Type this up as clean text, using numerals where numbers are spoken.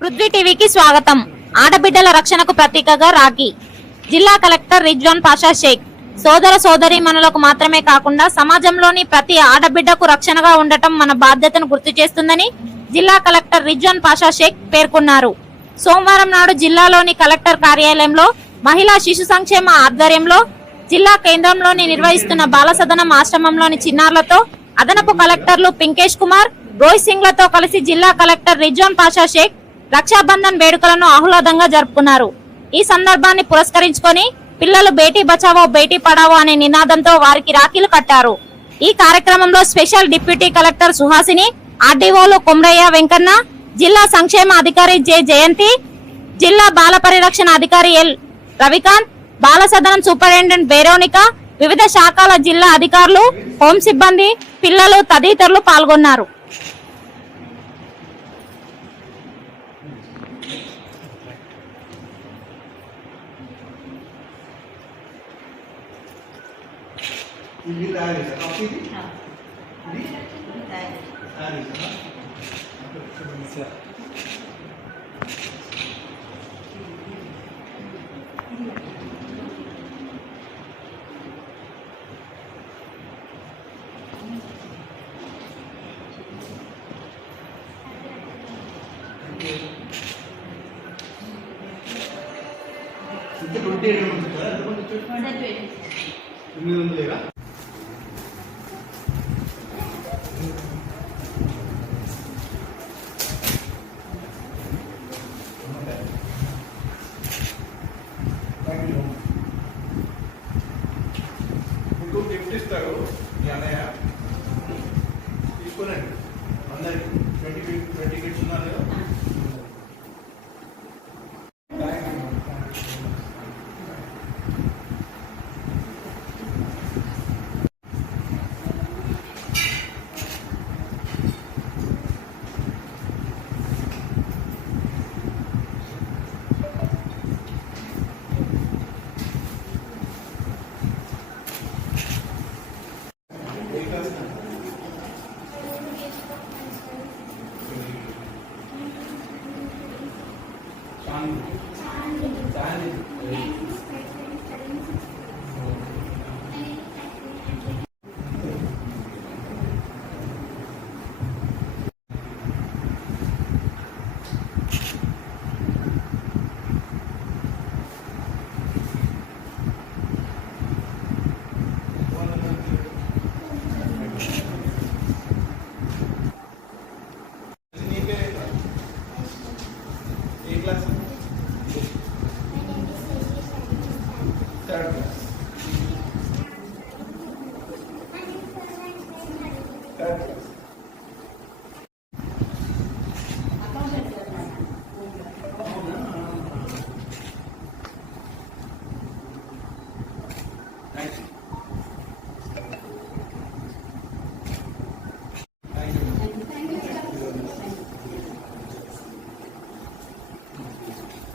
పృథ్వీ టీవీకి స్వాగతం. ఆడబిడ్డల రక్షణకు ప్రతీకగా రాఖీ. జిల్లా కలెక్టర్ రిజ్వాన్ పాషా షేక్ సోదర సోదరీమణులకు మాత్రమే కాకుండా సమాజంలోని ప్రతి ఆడబిడ్డకు రక్షణగా ఉండటం మన బాధ్యతను గుర్తు చేస్తుందని జిల్లా కలెక్టర్ రిజ్వాన్ పాషా షేక్ పేర్కొన్నారు. సోమవారం నాడు జిల్లాలోని కలెక్టర్ కార్యాలయంలో మహిళా శిశు సంక్షేమ ఆధ్వర్యంలో జిల్లా కేంద్రంలోని నిర్వహిస్తున్న బాలసదనం ఆశ్రమంలోని చిన్నారులతో అదనపు కలెక్టర్లు పింకేష్ కుమార్, రోహిత్ సింగ్ లతో కలిసి జిల్లా కలెక్టర్ రిజ్వాన్ పాషా షేక్ రక్షాబంధన్ వేడుకలను ఆహ్లాదంగా జరుపుకున్నారు. ఈ సందర్భాన్ని పురస్కరించుకొని పిల్లలు బేటీ బచావో బేటీ పడావో అనే నినాదంతో వారికి రాఖీలు కట్టారు. ఈ కార్యక్రమంలో స్పెషల్ డిప్యూటీ కలెక్టర్ సుహాసిని, ఆర్డీఓలు కుమ్రయ్య వెంకన్న, జిల్లా సంక్షేమ అధికారి జె జయంతి, జిల్లా బాల పరిరక్షణ అధికారి ఎల్ రవికాంత్, బాల సదనం సూపరింటెండెంట్ వేరోనిక, వివిధ శాఖల జిల్లా అధికారులు, హోం సిబ్బంది, పిల్లలు తదితరులు పాల్గొన్నారు. గిఫ్ట్ ఇస్తారు మీ అన్నయ్య, తీసుకోనండి. అందరికి 20 కిట్స్ ఉన్నారు కదా. ఏ క్లాస్?